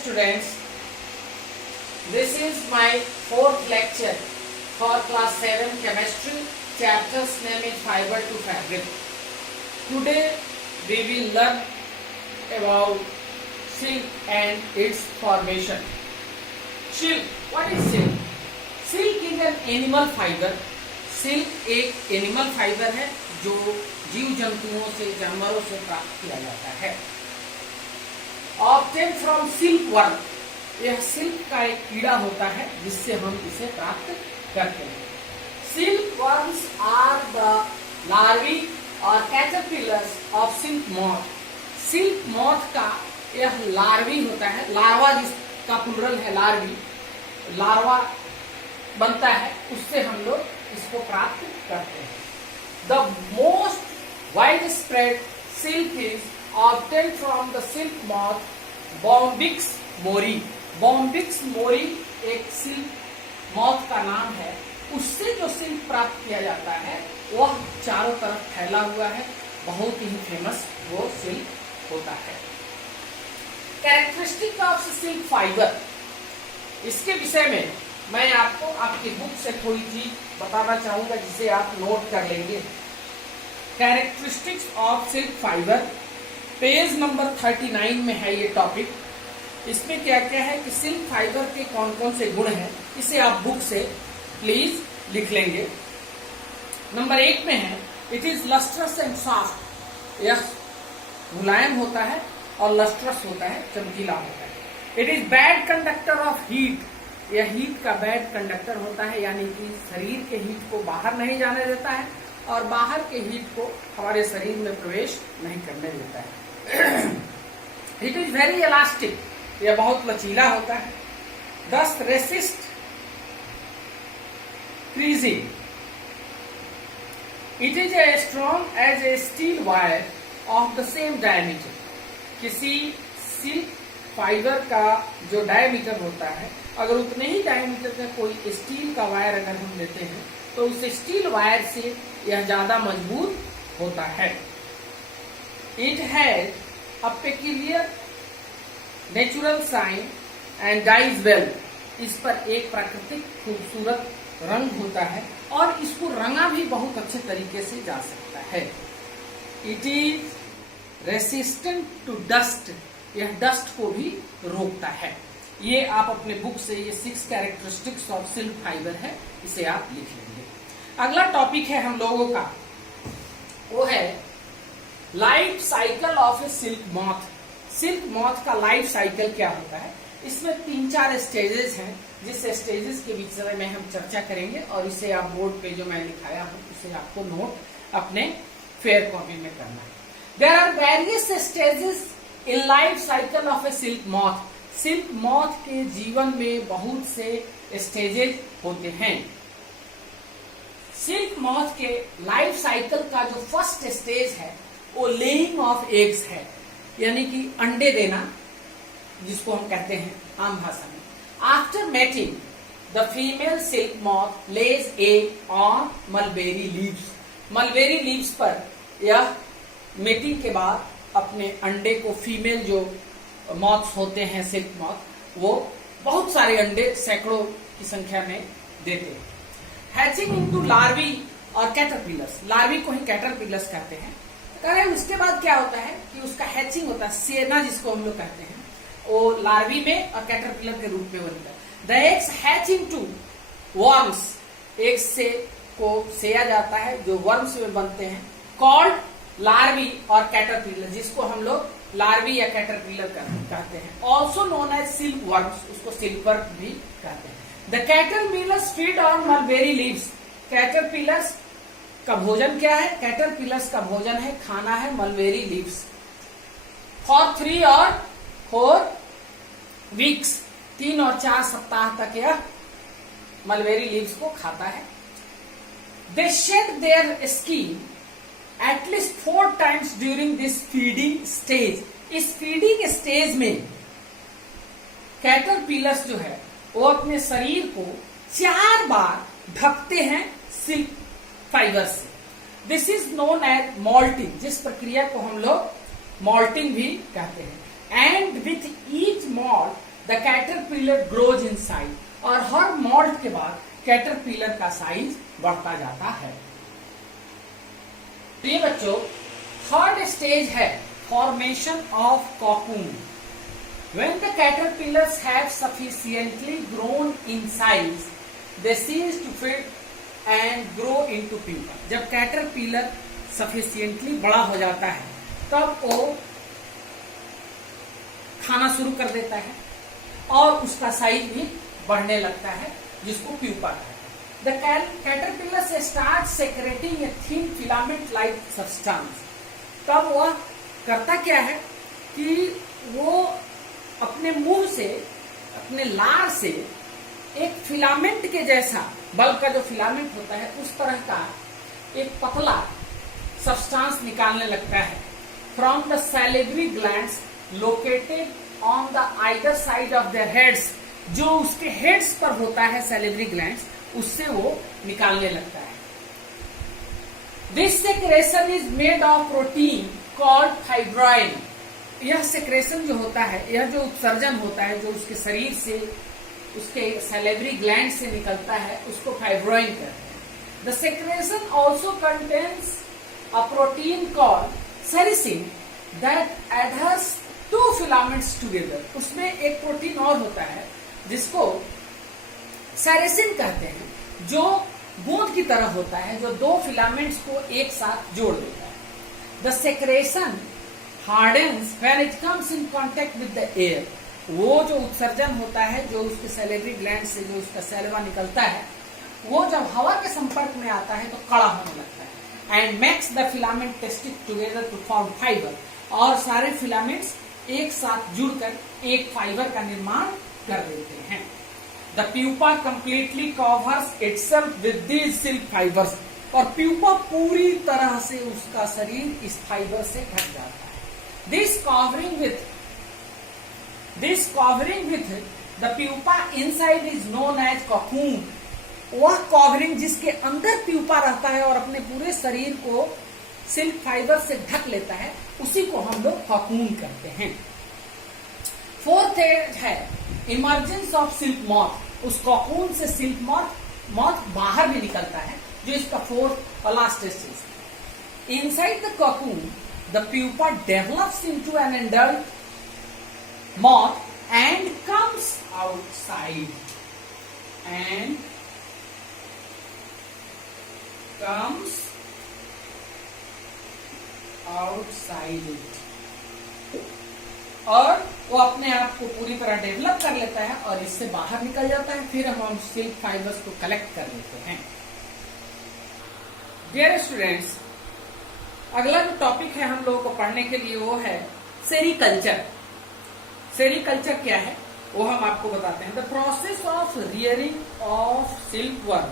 students, this is my fourth lecture for class 7 chemistry. Chapter's name is fiber to fabric. Today we will learn about silk and its formation. Silk, what is silk? Silk is an animal fiber. Silk एक animal fibre है जो जीव जंतुओं से, जानवरों से प्राप्त किया जाता है. ऑब्टेन फ्रॉम सिल्क वर्म, यह सिल्क का एक कीड़ा होता है जिससे हम इसे प्राप्त करते हैं. Silk worms are the larvae और caterpillars of silk moth. Silk moth का यह लार्वी होता है, लार्वा जिसका प्लुरल है लार्वी, लार्वा बनता है, उससे हम लोग इसको प्राप्त करते हैं. The most wide spread silk is obtain from the silk moth Bombyx mori. Bombyx mori एक सिल्क मॉथ का नाम है. उससे जो सिल्क प्राप्त किया जाता है वह चारों तरफ फैला हुआ है, बहुत ही फेमस वो सिल्क होता है. कैरेक्टरिस्टिक ऑफ सिल्क फाइबर, इसके विषय में मैं आपको आपकी बुक से थोड़ी चीज बताना चाहूंगा जिसे आप नोट कर लेंगे. Characteristics of silk fibre, page number 39 में है ये टॉपिक. इसमें क्या क्या है कि सिल्क फाइबर के कौन कौन से गुण हैं, इसे आप बुक से प्लीज लिख लेंगे. नंबर 1 में है it is lustrous and soft. यह मुलायम होता है और लस्ट्रस होता है, चमकीला होता है. It is bad conductor of heat. यह हीट का बैड कंडक्टर होता है, यानी कि शरीर के हीट को बाहर नहीं जाने देता है और बाहर के हीट को हमारे शरीर में प्रवेश नहीं करने देता है. इट इज वेरी इलास्टिक, यह बहुत लचीला होता है. Does resist creasing. It is a strong as a steel wire of the same diameter. किसी सिल्क फाइबर का जो डायमीटर होता है, अगर उतने ही डायमीटर का कोई स्टील का वायर अगर हम लेते हैं तो उस स्टील वायर से यह ज्यादा मजबूत होता है. It has a peculiar natural shine and dyes well. इस पर एक प्राकृतिक खूबसूरत रंग होता है और इसको रंगा भी बहुत अच्छे तरीके से जा सकता है. It is resistant to dust. यह डस्ट को भी रोकता है. ये आप अपने बुक से, ये 6 कैरेक्टरिस्टिक्स ऑफ सिल्क फाइबर है, इसे आप लिख लेंगे. अगला टॉपिक है हम लोगों का, वो है life cycle of a silk moth. Silk moth का लाइफ साइकिल क्या होता है? इसमें 3-4 स्टेजेस हैं, जिस स्टेजेस के विषय में हम चर्चा करेंगे और इसे आप बोर्ड पे जो मैं लिखाया हूं उसे आपको नोट अपने फेयर कॉपी में करना है. There are various stages in life cycle of a silk moth. Silk moth के जीवन में बहुत से स्टेजेस होते हैं. सिल्क मॉथ के लाइफ साइकिल का जो फर्स्ट स्टेज है वो लेइंग ऑफ एग्स है, यानी कि अंडे देना, जिसको हम कहते हैं आम भाषा में. After mating the female silk moth lays egg on mulberry leaves. Mulberry leaves पर यह मेटिंग के बाद अपने अंडे को, फीमेल जो मॉथ्स होते हैं सिल्क मॉथ, वो बहुत सारे अंडे सैकड़ों की संख्या में देते हैं. हैचिंग इनटू लार्वी और कैटरपिलर्स. लार्वी को ही कैटरपिलर्स कहते हैं. करें उसके बाद क्या होता है कि उसका हैचिंग होता है, सेना जिसको हम लोग कहते हैं, वो लार्वी में और कैटरपिलर के रूप में बनता है. The eggs hatch into worms. Eggs से को सेया जाता है जो वर्म्स में बनते हैं, कॉल्ड लार्वी और कैटरपिलर, जिसको हम लोग लार्वी या कैटरपिलर कहते हैं. Also known as silk worms, उसको सिल्क वर्म भी कहते हैं. The caterpillars feed on mulberry leaves. Caterpillars का भोजन क्या है? कैटरपिलर्स का भोजन है, खाना है मलबेरी लीव्स. फॉर 3 और 4 वीक्स, 3 और 4 सप्ताह तक यह मलबेरी लीव्स को खाता है. They shed their skin at least 4 times during this feeding stage. इस फीडिंग स्टेज में कैटरपिलर्स जो है वो अपने शरीर को 4 बार ढकते हैं सिल्क फाइबर से. This is known as moulting, जिस प्रक्रिया को हम लोग मॉल्टिंग भी कहते हैं. And with each moult the caterpillar grows in size, और हर मॉल्ट के बाद कैटरपिलर का साइज बढ़ता जाता है। तो ये बच्चों थर्ड स्टेज है formation of cocoon. When the caterpillars have sufficiently grown in size, they cease to feed and grow into pupa. जब कैटरपिलर sufficiently बड़ा हो जाता है तब वो खाना शुरू कर देता है और उसका साइज भी बढ़ने लगता है, जिसको प्यूपा कहते हैं। The caterpillars start secreting a thin filament-like substance. तब वह करता क्या है कि वो अपने मुंह से, अपने लार से एक फिलामेंट के जैसा, बल्ब का जो फिलामेंट होता है उस तरह का एक पतला सब्सटेंस निकालने लगता है from the salivary glands located on the either side of their heads. जो उसके हेड्स पर होता है सैलिवरी ग्लैंड्स, उससे वो निकालने लगता है। This secretion is made of protein called fibroin. यह सेक्रेशन जो होता है, यह जो उत्सर्जन होता है, जो उसके शरीर से, उसके सैलिवरी ग्लैंड से निकलता है, उसको फाइब्रोइन कहते हैं। The secretion also contains a protein called sericin that adheres to filaments together. उसमें एक प्रोटीन और होता है जिसको सेरिसिन कहते हैं, जो बूंद की तरह होता है, जो दो फिलामेंट्स को एक साथ जोड़ देता है। The secretion hardens when it comes in contact with the air. वो जो उत्सर्जन होता है, जो उसके सैलिवरी ग्लैंड से जो उसका सैलवा निकलता है, वो जब हवा के संपर्क में आता है तो कड़ा होने लगता है। And makes the filament stick together to form fibre. और सारे फिलामेंट्स एक साथ जुड़कर एक फाइबर का निर्माण कर देते हैं। The pupa completely covers itself with these silk fibres. और प्यूपा पूरी तरह से उसका शरीर इस फाइबर से ढक जाता है। This covering with the pupa inside is known as cocoon. वह कवरिंग जिसके अंदर प्यूपा रहता है और अपने पूरे शरीर को सिल्क फाइबर से ढक लेता है, उसी को हम लोग कॉकून कहते हैं। फोर्थ है इमर्जेंस ऑफ सिल्क मॉथ। उस कॉकून से सिल्क मॉथ बाहर भी निकलता है, जो इसका फोर्थ और लास्ट स्टेज है। Inside the cocoon the pupa develops into an adult moth and comes outside it। और वो अपने आप को पूरी तरह डेवलप कर लेता है और इससे बाहर निकल जाता है। फिर हम सिल्क फाइबर्स को कलेक्ट कर लेते हैं। डियर स्टूडेंट्स, अगला जो टॉपिक है हम लोगों को पढ़ने के लिए वो है सेरीकल्चर। सेरीकल्चर क्या है वो हम आपको बताते हैं। The process of rearing of silk worm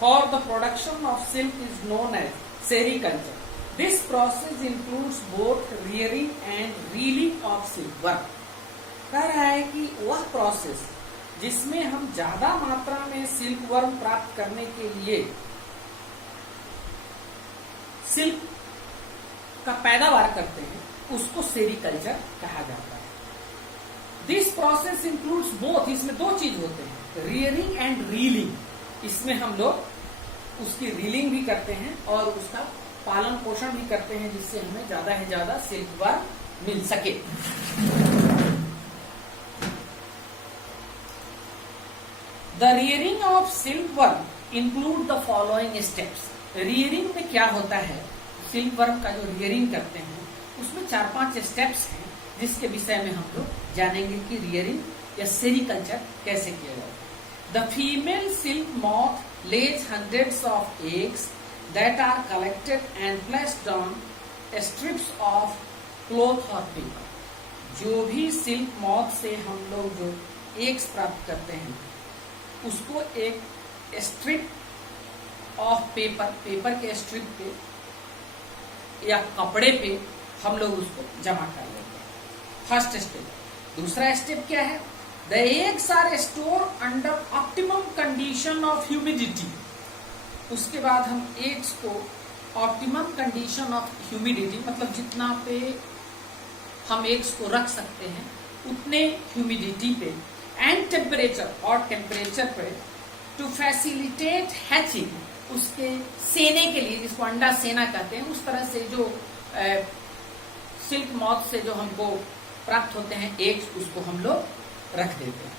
for the production of silk is known as sericulture. This process includes both rearing and reeling of silk worm. कह रहा है कि वह प्रोसेस जिसमें हम ज्यादा मात्रा में सिल्क वर्म प्राप्त करने के लिए सिल्क का पैदावार करते हैं, उसको सेरीकल्चर कहा जाता है। This process includes both. इसमें दो चीज होते हैं, रियरिंग एंड रीलिंग। इसमें हम लोग उसकी रीलिंग भी करते हैं और उसका पालन पोषण भी करते हैं, जिससे हमें ज्यादा से ज्यादा सिल्क वर्म मिल सके। The rearing of silk worm include the following steps. Rearing में क्या होता है, सिल्क वर्म का जो रियरिंग करते हैं उसमें 4-5 स्टेप्स हैं, जिसके विषय में हम लोग जानेंगे कि रियरिंग या सेरीकल्चर कैसे किया जाए। The female silk moth lays hundreds of eggs that are collected and placed on strips of cloth or paper। जो भी सिल्क मॉथ से हम लोग जो एग्स प्राप्त करते हैं, उसको एक स्ट्रिप ऑफ पेपर के स्ट्रिप पे या कपड़े पे हम लोग उसको जमा कर लेते हैं। First step. दूसरा स्टेप क्या है, the eggs are store under optimum condition of humidity. उसके बाद हम एग्स को ऑप्टिमम कंडीशन ऑफ ह्यूमिडिटी, मतलब जितना पे हम एग्स को रख सकते हैं उतने ह्यूमिडिटी पे एंड टेम्परेचर, और टेम्परेचर पे टू फैसिलिटेट हैचिंग, उसके सेने के लिए, जिसको अंडा सेना कहते हैं, उस तरह से जो सिल्क मॉथ से जो हमको प्राप्त होते हैं एग्स, उसको हम लोग रख देते हैं।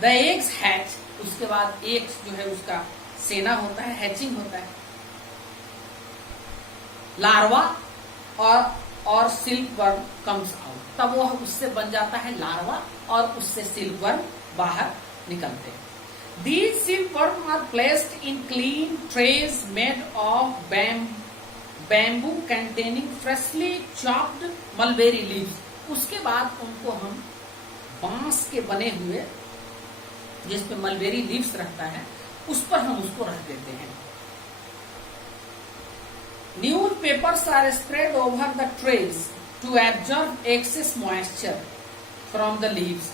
द एग्स हैच, उसके बाद एग्स जो है उसका सेना होता है, हैचिंग होता है। लार्वा और सिल्क वर्म कम्स आउट, तब वो उससे बन जाता है लार्वा और उससे सिल्क वर्म बाहर निकलते हैं। These silkworms are placed in clean trays made of bamboo containing freshly chopped mulberry leaves. उसके बाद उनको हम बांस के बने हुए, जिसपे मलबेरी लीव्स रखता है, उस पर हम उसको रख देते हैं। Newspapers are spread over the trays to absorb excess moisture from the leaves.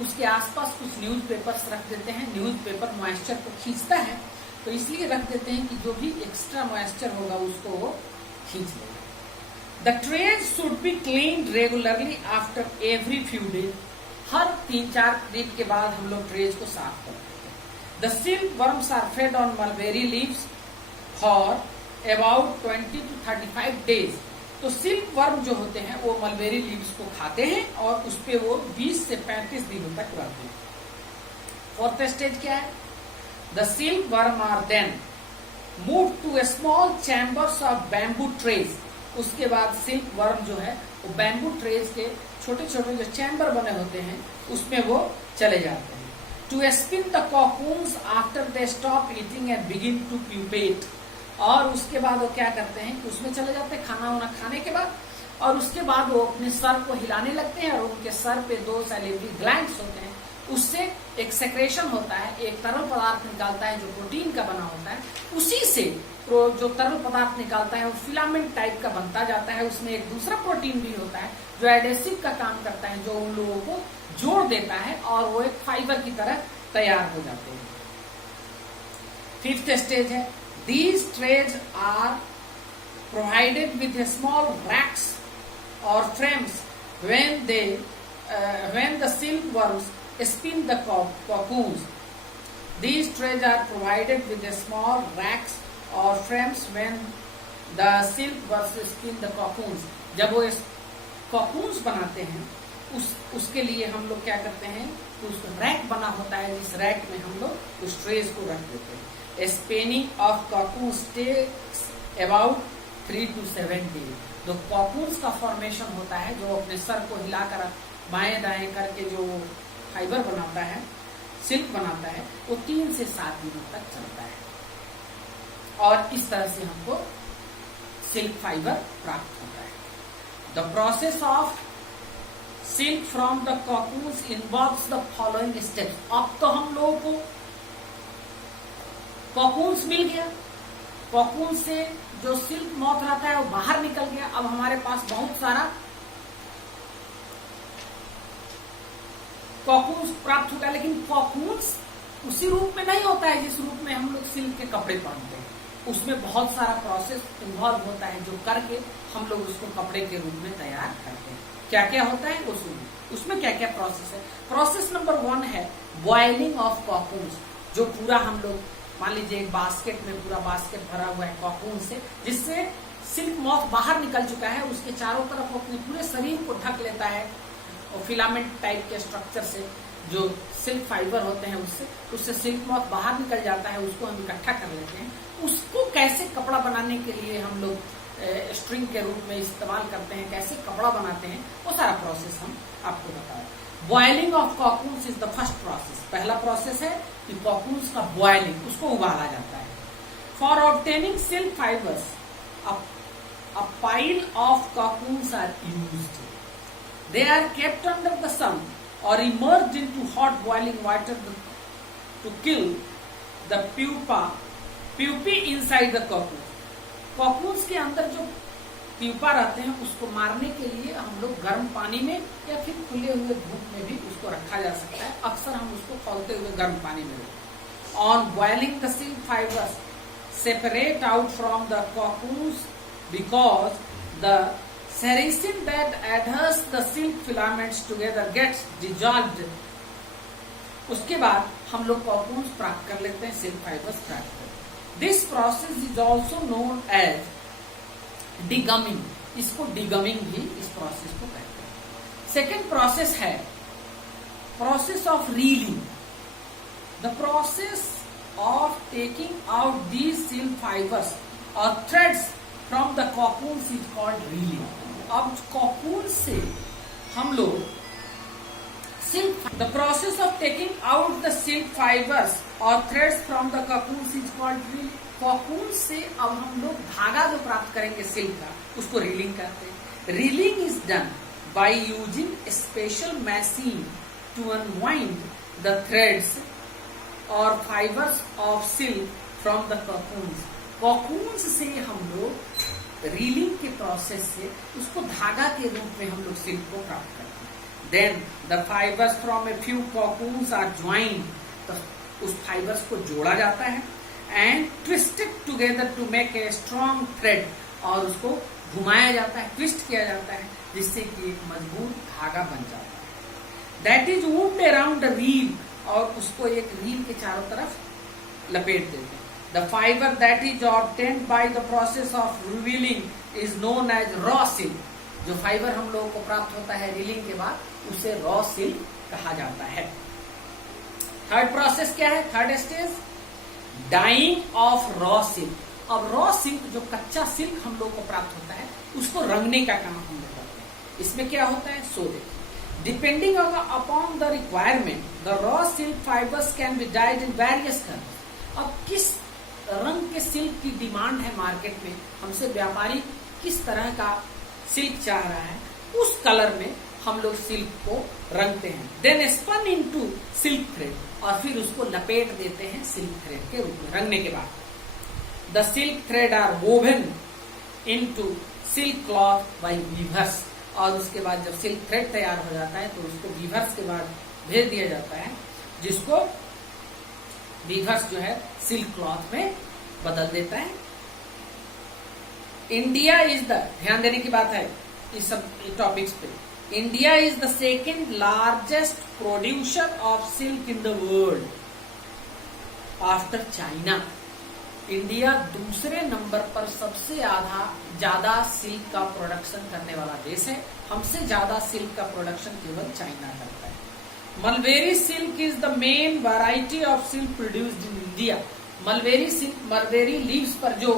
उसके आसपास कुछ न्यूज़पेपर्स रख देते हैं। न्यूज़पेपर मॉइस्चर को खींचता है, तो इसलिए रख देते हैं कि जो भी एक्स्ट्रा मॉइस्चर होगा उसको वो खींच लेगा। The trays should be cleaned regularly after every few days, हर 3-4 दिन के बाद हम लोग ट्रेज को साफ करते हैं। The silk worms are fed on mulberry leaves for about 20 to 35 days. तो सिल्क वर्म जो होते हैं वो मलबेरी लीव्स को खाते हैं और उस पे वो 20 से 35 दिनों तक रहते हैं। फोर्थ स्टेज क्या है? The silk worm are then move to a small chambers of bamboo trays. उसके बाद सिल्क वर्म जो है वो बैम्बू ट्रेज के छोटे छोटे जो चैम्बर बने होते हैं उसमें वो चले जाते हैं। To spin the cocoons after they stop eating and begin to pupate. और उसके बाद वो क्या करते हैं कि उसमें चले जाते हैं खाना वाना खाने के बाद, और उसके बाद वो अपने सर को हिलाने लगते हैं और उनके सर पे 2 सैलिवरी ग्लैंड्स होते हैं, उससे एक सेक्रेशन होता है, एक तरल पदार्थ निकालता है जो प्रोटीन का बना होता है। उसी से जो तरल पदार्थ निकालता है वो फिलामेंट टाइप का बनता जाता है। उसमें एक दूसरा प्रोटीन भी होता है जो एडेसिव का काम करता है, जो उन लोगों को जोड़ देता है और वो एक फाइबर की तरह तैयार हो जाते हैं। 5th स्टेज है, these trays are provided with a small racks or frames when the silkworms spin the cocoons. These trays are provided with a small racks or frames when the silkworms spin the cocoons. जब वो cocoons बनाते हैं उसके लिए हम लोग क्या करते हैं, तो उसका रैक बना होता है, जिस रैक में हम लोग उस ट्रेज को रख देते हैं। Spinning of cocoons takes about 3 to 7 days. जो cocoons का फॉर्मेशन होता है, जो अपने सर को हिलाकर बाएं दाएं करके जो फाइबर बनाता है, सिल्क बनाता है, वो 3 से 7 दिनों तक चलता है और इस तरह से हमको सिल्क फाइबर प्राप्त होता है। The process of silk from the cocoons involves the following steps. अब तो हम लोगों को कॉकून्स मिल गया, कॉकून से जो सिल्क मॉथ रहता है वो बाहर निकल गया। अब हमारे पास बहुत सारा कॉकून्स प्राप्त होता है, लेकिन कॉकून्स उसी रूप में नहीं होता है जिस रूप में हम लोग सिल्क के कपड़े पहनते हैं। उसमें बहुत सारा प्रोसेस इन्वॉल्व होता है जो करके हम लोग उसको कपड़े के रूप में तैयार करते हैं। क्या क्या होता है वो सुनिए। उसमें क्या क्या प्रोसेस है। प्रोसेस नंबर 1 है बॉइलिंग ऑफ कॉकून्स। जो पूरा हम लोग मान लीजिए एक बास्केट में पूरा बास्केट भरा हुआ है कॉकून से, जिससे सिल्क मॉथ बाहर निकल चुका है, उसके चारों तरफ अपने पूरे शरीर को ढक लेता है और फिलामेंट टाइप के स्ट्रक्चर से जो सिल्क फाइबर होते हैं उससे सिल्क मॉथ बाहर निकल जाता है, उसको हम इकट्ठा कर लेते हैं। उसको कैसे कपड़ा बनाने के लिए हम लोग स्ट्रिंग के रूप में इस्तेमाल करते हैं, कैसे कपड़ा बनाते हैं, वो सारा प्रोसेस हम आपको बताएं। Boiling of cocoons is the first process. पहला प्रोसेस है कि कॉकून्स का बॉइलिंग, उसको उबाला जाता है। For obtaining silk fibres a pile of cocoons are used. They are kept under the sun or immersed into hot boiling water to kill the pupae inside the cocoon. Cocoons के अंदर जो pupa रहते हैं उसको मारने के लिए हम लोग गर्म पानी में या फिर खुले हुए धूप में भी उसको रखा जा सकता है। अक्सर हम उसको खौलते हुए गर्म पानी में रखते हैं। On boiling the silk fibres separate out from the cocoons because the sericin that adheres the silk filaments together gets dissolved, and the silk fiber becomes a soft, flexible, and easy to move. The silk fiber is then cut into small pieces. Then the silk fiber is spun into a silk mothed. उसके बाद हम लोग कॉकून्स प्राप्त कर लेते हैं, silk fibres प्राप्त करते हैं। This process is also known as degumming, इसको डिगमिंग भी इस प्रोसेस को कहते हैं। सेकेंड प्रोसेस है process of reeling. The process of taking out these silk fibres और threads from the cocoons is called reeling. अब कॉकून से हम लोग silk, the process of taking out the silk fibres और threads from the cocoons is called reeling. Cocoon से अब हम लोग धागा जो प्राप्त करेंगे सिल्क का, उसको रीलिंग कहते हैं। Reeling is done by using special machine to unwind the threads और fibres of silk from the cocoons. Cocoons से हम लोग रीलिंग के प्रोसेस से उसको धागा के रूप में हम लोग सिल्क को प्राप्त करते हैं। Then the fibres from a few cocoons are joined, तो उस फाइबर्स को जोड़ा जाता है and twisted together to make a strong thread, और उसको घुमाया जाता है, ट्विस्ट किया जाता है, जिससे कि एक मजबूत धागा बन जाता है। That is wound around the reel, और उसको एक रील के चारों तरफ लपेट देते हैं। The fibre that is obtained by the process of reeling is known as raw silk. जो फाइबर हम लोगों को प्राप्त होता है रीलिंग के बाद, उसे रॉ सिल्क कहा जाता है। थर्ड प्रोसेस क्या है, third stage dyeing of raw silk. अब रॉ सिल्क, जो कच्चा सिल्क हम लोग को प्राप्त होता है, उसको रंगने का काम हम लोग करते हैं। इसमें क्या होता है, सो देखिए, depending upon the requirement the raw silk fibres can be died in various colours. अब किस रंग के सिल्क की डिमांड है मार्केट में, हमसे व्यापारी किस तरह का सिल्क चाह रहा है, उस कलर में हम लोग सिल्क को रंगते हैं। Then spun into silk thread, और फिर उसको लपेट देते हैं सिल्क थ्रेड के रूप में। रंगने के बाद the silk thread are woven into silk cloth by weavers, और उसके बाद जब सिल्क थ्रेड तैयार हो जाता है तो उसको वीवर्स के बाद भेज दिया जाता है, जिसको वीवर्स जो है सिल्क क्लॉथ में बदल देता है। इंडिया इज द, ध्यान देने की बात है इस सब टॉपिक्स पे, India is the second largest producer of silk in the world after China. India दूसरे नंबर पर सबसे ज्यादा सिल्क का प्रोडक्शन करने वाला देश है। हमसे ज्यादा सिल्क का प्रोडक्शन केवल चाइना करता है। Mulberry silk is the main variety of silk produced in India. Mulberry silk, mulberry leaves पर जो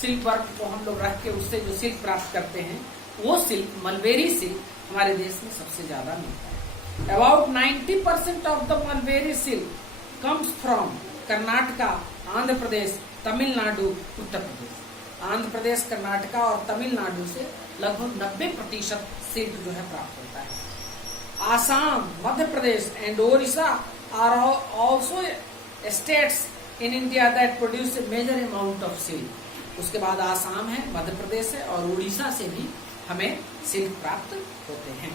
सिल्क वर्क को हम लोग रख के उससे जो सिल्क प्राप्त करते हैं, वो सिल्क, मलबेरी सिल्क हमारे देश में सबसे ज्यादा मिलता है। About 90% of the mulberry silk comes from Karnataka, Andhra Pradesh, Tamil Nadu, Uttar Pradesh. Andhra Pradesh, Karnataka और तमिलनाडु से लगभग 90% सिल्क जो है प्राप्त होता है। Assam, Madhya Pradesh and Odisha are also states in India that produce a major amount of silk. उसके बाद आसाम है, मध्य प्रदेश है और उड़ीसा से भी हमें सिल्क प्राप्त होते हैं।